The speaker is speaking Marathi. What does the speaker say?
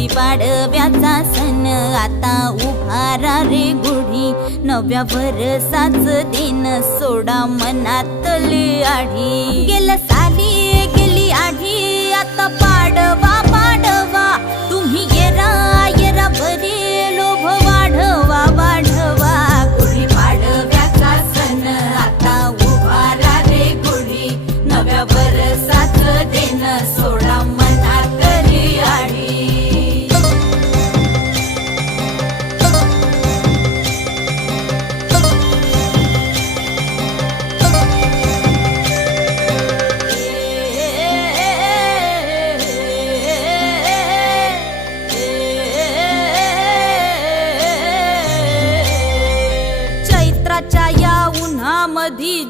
गुढीपाडव्याचा सण आता उभारा रे गुढी, नव्या वर्षाच दिन सोडा मनातली आढी। गेल्या साली गेली आढी, आता पाडवा पाडवा, तुम्ही येरा येरा बरे लोभ वाढवा वाढवा। गुढीपाडव्याचा सण आता उभारा रे गुढी, नव्या वर्षाच दिन सोडा मनातली आढी। चैत्राच्या या उन्हामधी